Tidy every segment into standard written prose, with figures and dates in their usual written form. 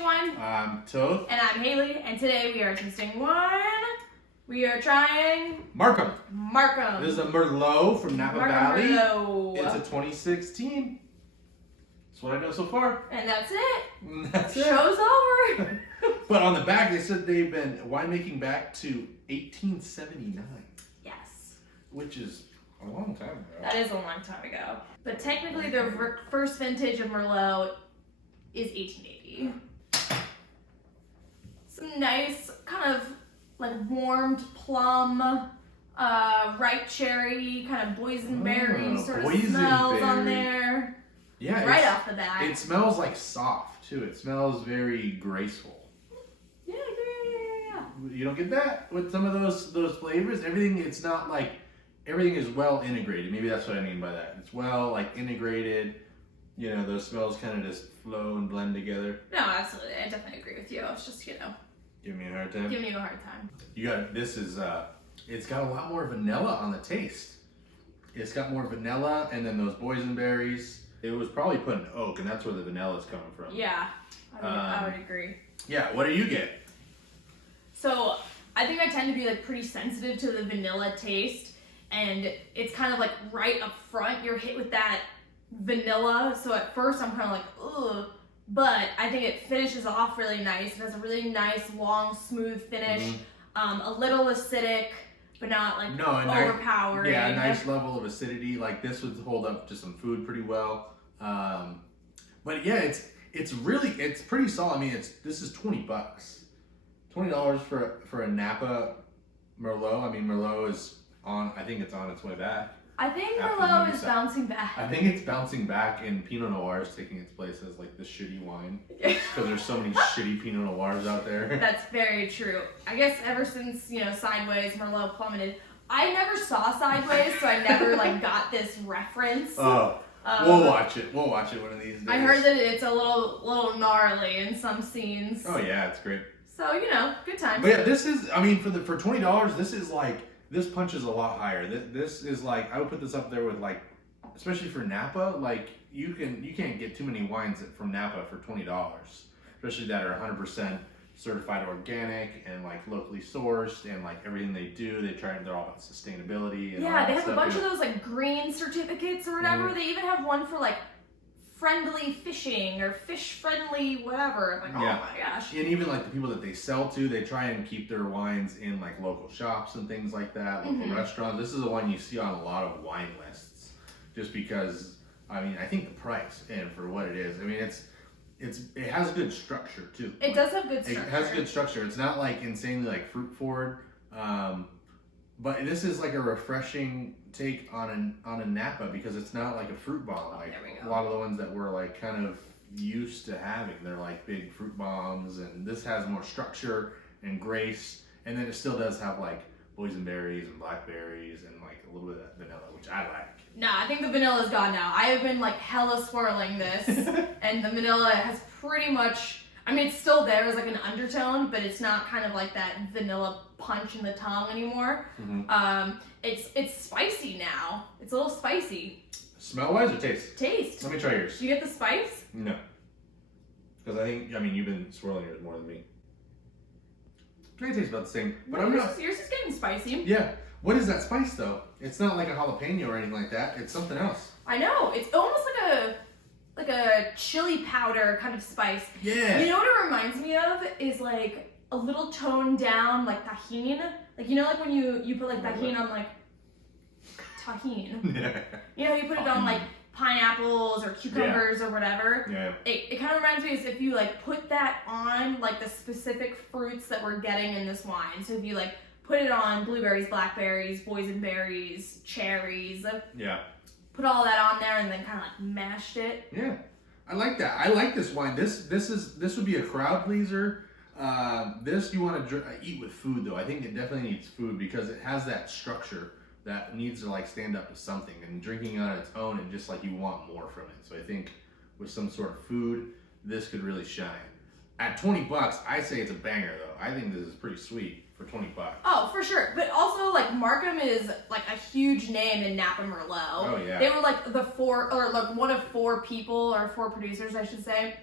Tasting Wine. I'm Toth. And I'm Haley, and today we are tasting wine. We are trying Markham. Markham. This is a Merlot from Napa Valley. Merlot. It's a 2016. That's what I know so far. And that's it. That's it. Show's over. But on the back, they said they've been winemaking back to 1879. Yes. Which is a long time ago. That is a long time ago. But technically, the first vintage of Merlot is 1880. Some nice kind of like warmed plum, ripe cherry, kind of boysenberry sort of smells on there. Yeah, right off the bat. It smells like soft too. It smells very graceful. Yeah. You don't get that with some of those flavors. It's not like everything is well integrated. Maybe that's what I mean by that. It's well like integrated. You know, those smells kind of just flow and blend together. No, absolutely. I definitely agree with you. It's just, Give me a hard time. Giving you a hard time. It's got a lot more vanilla on the taste. It's got more vanilla, and then those boysenberries. It was probably put in oak, and that's where the vanilla is coming from. Yeah, I would agree. Yeah, what do you get? So I think I tend to be like pretty sensitive to the vanilla taste, and it's kind of like right up front, you're hit with that vanilla. So at first I'm kind of like, ugh. But I think it finishes off really nice. It has a really nice, long, smooth finish. Mm-hmm. A little acidic, but not like overpowering. A nice level of acidity. Like this would hold up to some food pretty well. But yeah, it's pretty solid. I mean, this is $20. $20 for a Napa Merlot. I mean, Merlot is I think it's on its way back. I think Merlot is bouncing back. I think it's bouncing back, and Pinot Noir is taking its place as like the shitty wine because there's so many shitty Pinot Noirs out there. That's very true. I guess ever since Sideways, Merlot plummeted. I never saw Sideways, so I never got this reference. Oh, we'll watch it. We'll watch it one of these days. I heard that it's a little gnarly in some scenes. Oh yeah, it's great. So good times. But yeah, this is. I mean, for $20, this is like. This punches a lot higher. This is like, I would put this up there with like, especially for Napa, like you can't get too many wines from Napa for $20, especially that are 100% certified organic and like locally sourced and like everything they do, they're all about sustainability. And yeah, they have a bunch of those like green certificates or whatever. Mm-hmm. They even have one for like friendly fishing or fish friendly whatever. I'm like, oh my gosh. And even like the people that they sell to, they try and keep their wines in like local shops and things like that, local restaurants. This is the one you see on a lot of wine lists just because, I mean, I think the price and for what it is, I mean, it has good structure too. It does have good structure. It has good structure. It's not like insanely like fruit forward, but this is like a refreshing take on a Napa because it's not like a fruit bomb like a lot of the ones that we're like kind of used to having. They're like big fruit bombs, and this has more structure and grace, and then it still does have like boysenberries and blackberries and like a little bit of that vanilla, which I like. Nah, I think the vanilla's gone now. I have been like hella swirling this, and the vanilla has pretty much. I mean, it's still there as like an undertone, but it's not kind of like that vanilla punch in the tongue anymore. Mm-hmm. It's spicy now. It's a little spicy. Smell-wise or taste? Taste. Let me try yours. Do you get the spice? No. Because you've been swirling yours more than me. It tastes about the same, but I'm not. Yours is getting spicy. Yeah. What is that spice though? It's not like a jalapeno or anything like that. It's something else. I know. It's almost like a chili powder kind of spice. Yeah. You know what it reminds me of is like a little toned down like tajin. Like like when you put like tajin on like tajin. Yeah. You put it on like pineapples or cucumbers or whatever. Yeah. It kind of reminds me as if you like put that on like the specific fruits that we're getting in this wine. So if you like put it on blueberries, blackberries, boysenberries, cherries. Yeah. Put all that on there and then kind of like mashed it. Yeah, I like that. I like this wine. This would be a crowd pleaser. This you want to eat with food though. I think it definitely needs food because it has that structure that needs to like stand up to something. And drinking on its own, and just like you want more from it. So I think with some sort of food, this could really shine. At $20, I say it's a banger though. I think this is pretty sweet for $20. Oh, for sure. But also, like, Markham is like a huge name in Napa Merlot. Oh yeah. They were like one of four people or four producers, I should say,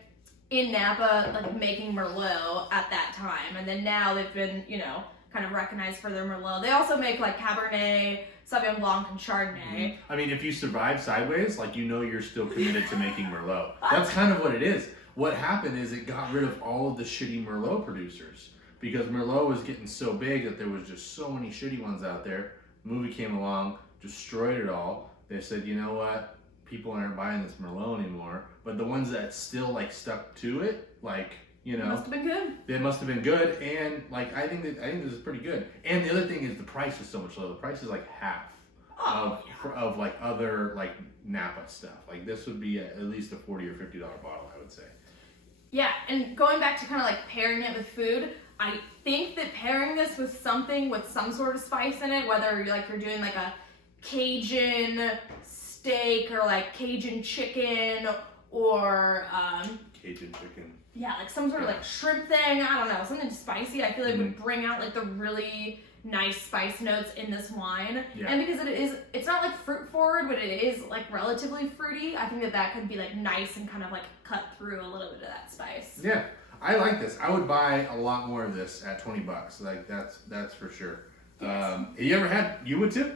in Napa, like making Merlot at that time, and then now they've been, you know, kind of recognized for their Merlot. They also make like Cabernet, Sauvignon Blanc, and Chardonnay. I mean, if you survive sideways, like, you know, you're still committed to making Merlot. That's kind of what it is. What happened is it got rid of all of the shitty Merlot producers because Merlot was getting so big that there was just so many shitty ones out there. The movie came along, destroyed it all. They said, you know what? People aren't buying this Merlot anymore. But the ones that still like stuck to it, like, you know, Must have been good. they must have been good. And like, I think this is pretty good. And the other thing is the price is so much lower. The price is like half of like other like Napa stuff. Like this would be at least a $40 or $50 bottle, I would say. Yeah, and going back to kind of like pairing it with food, I think that pairing this with something with some sort of spice in it, whether you're doing like a Cajun steak or like Cajun chicken or Cajun chicken. yeah, like some sort of like shrimp thing, I don't know, something spicy, I feel like would bring out like the really nice spice notes in this wine. Yeah. And because it's not like fruit forward, but it is like relatively fruity, I think that could be like nice and kind of like cut through a little bit of that spice. Yeah, I like this. I would buy a lot more of this at $20. Like that's for sure. Yes. You would too?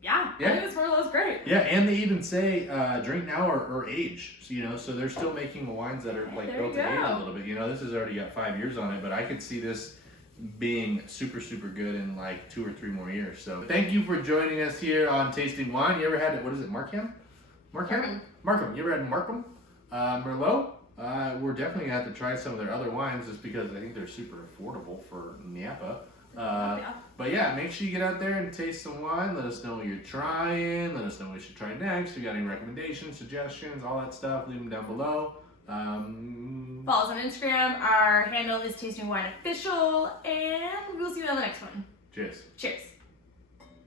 Yeah, Yeah. I think this Merlot's great. Yeah, and they even say drink now or age. So, you know, so they're still making wines that are like There built you to age go. a little bit. You know, this has already got 5 years on it, but I could see this being super, super good in like 2 or 3 more years. So thank you for joining us here on Tasting Wine. You ever had, what is it, Markham? Markham. You ever had Markham? Merlot? We're definitely gonna have to try some of their other wines just because I think they're super affordable for Napa. Yeah. But yeah, make sure you get out there and taste some wine. Let us know what you're trying. Let us know what we should try next. If you got any recommendations, suggestions, all that stuff, leave them down below. Follow us on Instagram. Our handle is Tasting Wine Official, and we'll see you on the next one. Cheers. Cheers.